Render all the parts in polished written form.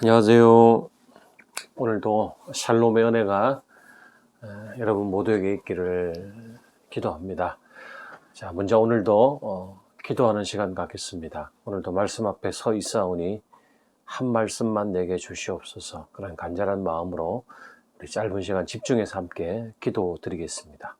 안녕하세요. 오늘도 샬롬의 은혜가 여러분 모두에게 있기를 기도합니다. 자, 먼저 오늘도 기도하는 시간 갖겠습니다. 오늘도 말씀 앞에 서 있사오니 한 말씀만 내게 주시옵소서. 그런 간절한 마음으로 우리 짧은 시간 집중해서 함께 기도드리겠습니다.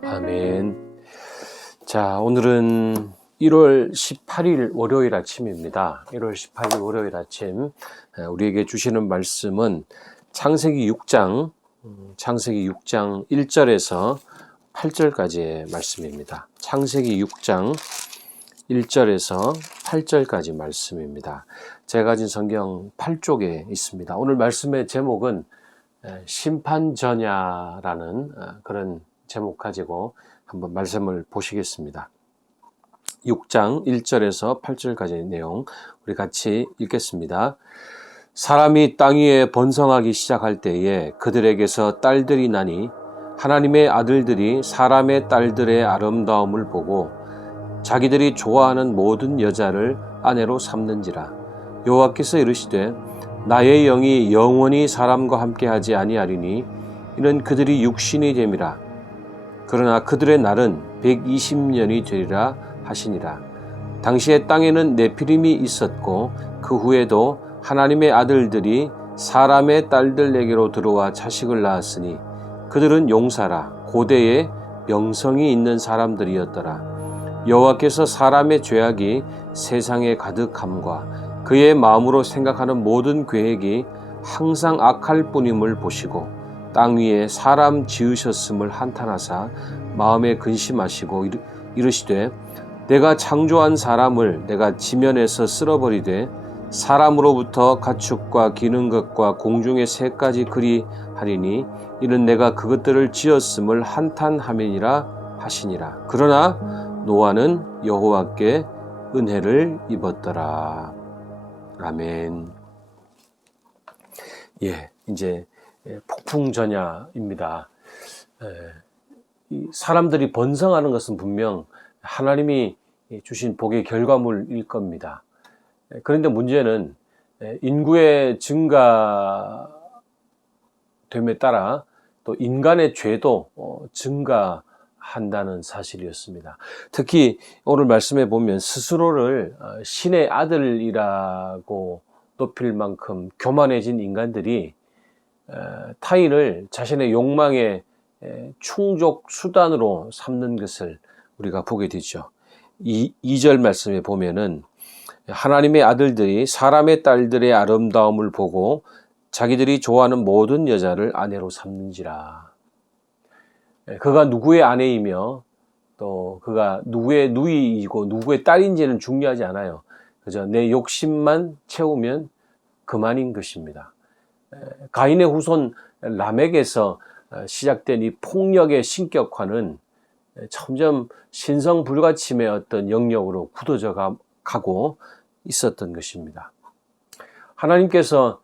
아멘. 자, 오늘은 1월 18일 월요일 아침입니다. 1월 18일 월요일 아침 우리에게 주시는 말씀은 창세기 6장 1절에서 8절까지의 말씀입니다. 창세기 6장 1절에서 8절까지 말씀입니다. 제가 가진 성경 8쪽에 있습니다. 오늘 말씀의 제목은 심판전야라는 그런 제목 가지고 한번 말씀을 보시겠습니다. 6장 1절에서 8절까지의 내용 우리 같이 읽겠습니다. 사람이 땅 위에 번성하기 시작할 때에 그들에게서 딸들이 나니 하나님의 아들들이 사람의 딸들의 아름다움을 보고 자기들이 좋아하는 모든 여자를 아내로 삼는지라. 여호와께서 이르시되 나의 영이 영원히 사람과 함께하지 아니하리니 이는 그들이 육신이 됨이라. 그러나 그들의 날은 120년이 되리라 하시니라. 당시에 땅에는 네피림이 있었고 그 후에도 하나님의 아들들이 사람의 딸들에게로 들어와 자식을 낳았으니 그들은 용사라 고대에 명성이 있는 사람들이었더라. 여호와께서 사람의 죄악이 세상에 가득함과 그의 마음으로 생각하는 모든 계획이 항상 악할 뿐임을 보시고 땅 위에 사람 지으셨음을 한탄하사 마음에 근심하시고 이르시되 내가 창조한 사람을 내가 지면에서 쓸어버리되 사람으로부터 가축과 기는 것과 공중의 새까지 그리하리니 이는 내가 그것들을 지었음을 한탄함이니라 하시니라. 그러나 노아는 여호와께 은혜를 입었더라. 아멘. 이제 폭풍전야입니다. 사람들이 번성하는 것은 분명 하나님이 주신 복의 결과물일 겁니다. 그런데 문제는 인구의 증가됨에 따라 또 인간의 죄도 증가한다는 사실이었습니다. 특히 오늘 말씀에 보면 스스로를 신의 아들이라고 높일 만큼 교만해진 인간들이 타인을 자신의 욕망의 충족 수단으로 삼는 것을 우리가 보게 되죠. 2절 말씀에 보면은 하나님의 아들들이 사람의 딸들의 아름다움을 보고 자기들이 좋아하는 모든 여자를 아내로 삼는지라. 그가 누구의 아내이며 또 그가 누구의 누이이고 누구의 딸인지는 중요하지 않아요. 그저 내 욕심만 채우면 그만인 것입니다. 가인의 후손 라멕에서 시작된 이 폭력의 신격화는 점점 신성불가침의 어떤 영역으로 굳어져 가고 있었던 것입니다. 하나님께서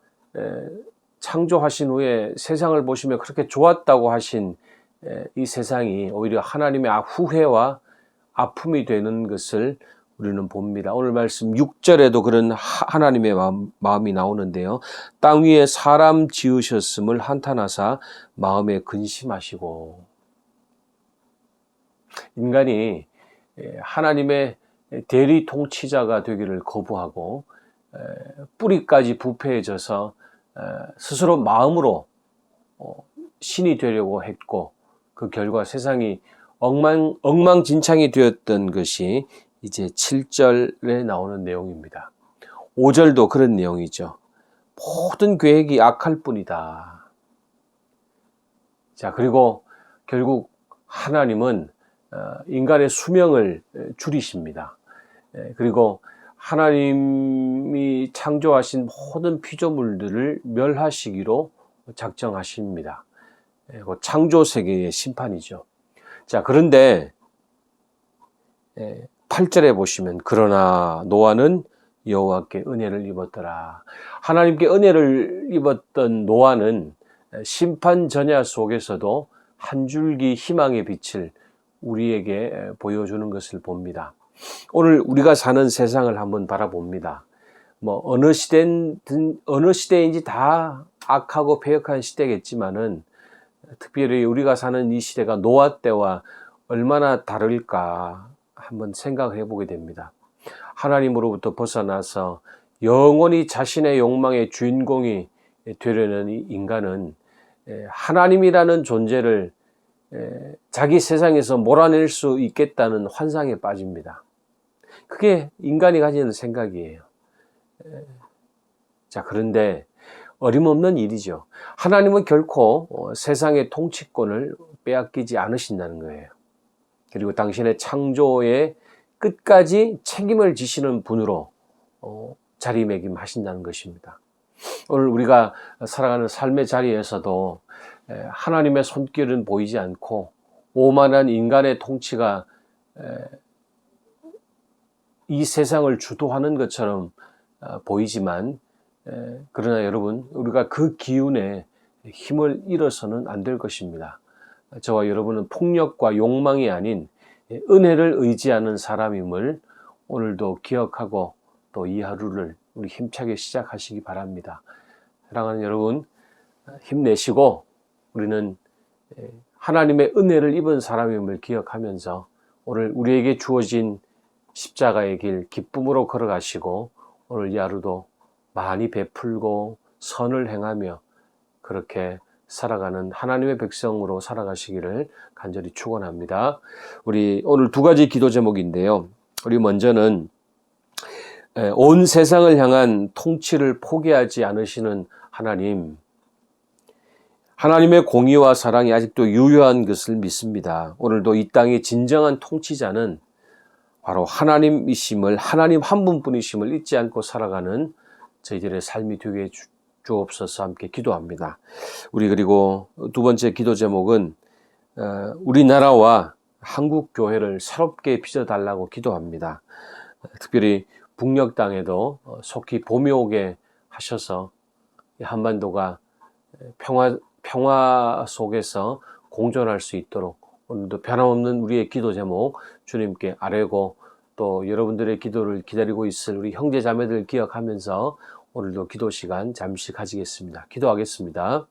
창조하신 후에 세상을 보시며 그렇게 좋았다고 하신 이 세상이 오히려 하나님의 후회와 아픔이 되는 것을 우리는 봅니다. 오늘 말씀 6절에도 그런 하나님의 마음이 나오는데요. 땅 위에 사람 지으셨음을 한탄하사 마음에 근심하시고. 인간이 하나님의 대리 통치자가 되기를 거부하고 뿌리까지 부패해져서 스스로 마음으로 신이 되려고 했고 그 결과 세상이 엉망진창이 되었던 것이 이제 7절에 나오는 내용입니다. 5절도 그런 내용이죠. 모든 계획이 악할 뿐이다. 자, 그리고 결국 하나님은 인간의 수명을 줄이십니다. 그리고 하나님이 창조하신 모든 피조물들을 멸하시기로 작정하십니다. 창조 세계의 심판이죠. 자, 그런데 8절에 보시면 그러나 노아는 여호와께 은혜를 입었더라. 하나님께 은혜를 입었던 노아는 심판 전야 속에서도 한 줄기 희망의 빛을 우리에게 보여주는 것을 봅니다. 오늘 우리가 사는 세상을 한번 바라봅니다. 어느 시대인지 다 악하고 패역한 시대겠지만은 특별히 우리가 사는 이 시대가 노아 때와 얼마나 다를까 한번 생각해 보게 됩니다. 하나님으로부터 벗어나서 영원히 자신의 욕망의 주인공이 되려는 인간은 하나님이라는 존재를 자기 세상에서 몰아낼 수 있겠다는 환상에 빠집니다. 그게 인간이 가지는 생각이에요. 자, 그런데 어림없는 일이죠. 하나님은 결코 세상의 통치권을 빼앗기지 않으신다는 거예요. 그리고 당신의 창조의 끝까지 책임을 지시는 분으로 자리매김하신다는 것입니다. 오늘 우리가 살아가는 삶의 자리에서도 하나님의 손길은 보이지 않고 오만한 인간의 통치가 이 세상을 주도하는 것처럼 보이지만 그러나 여러분, 우리가 그 기운에 힘을 잃어서는 안 될 것입니다. 저와 여러분은 폭력과 욕망이 아닌 은혜를 의지하는 사람임을 오늘도 기억하고 또 이 하루를 우리 힘차게 시작하시기 바랍니다. 사랑하는 여러분, 힘내시고 우리는 하나님의 은혜를 입은 사람임을 기억하면서 오늘 우리에게 주어진 십자가의 길 기쁨으로 걸어가시고 오늘 이 하루도 많이 베풀고 선을 행하며 그렇게 살아가는 하나님의 백성으로 살아가시기를 간절히 축원합니다. 우리 오늘 두 가지 기도 제목인데요. 우리 먼저는 온 세상을 향한 통치를 포기하지 않으시는 하나님, 하나님의 공의와 사랑이 아직도 유효한 것을 믿습니다. 오늘도 이 땅의 진정한 통치자는 바로 하나님이심을, 하나님 한 분뿐이심을 잊지 않고 살아가는 저희들의 삶이 되게 주옵소서. 함께 기도합니다. 우리 그리고 두 번째 기도 제목은 우리나라와 한국 교회를 새롭게 빚어달라고 기도합니다. 특별히 북녘 땅에도 속히 봄이 오게 하셔서 한반도가 평화 속에서 공존할 수 있도록 오늘도 변함없는 우리의 기도 제목 주님께 아뢰고 또 여러분들의 기도를 기다리고 있을 우리 형제 자매들 기억하면서 오늘도 기도 시간 잠시 가지겠습니다. 기도하겠습니다.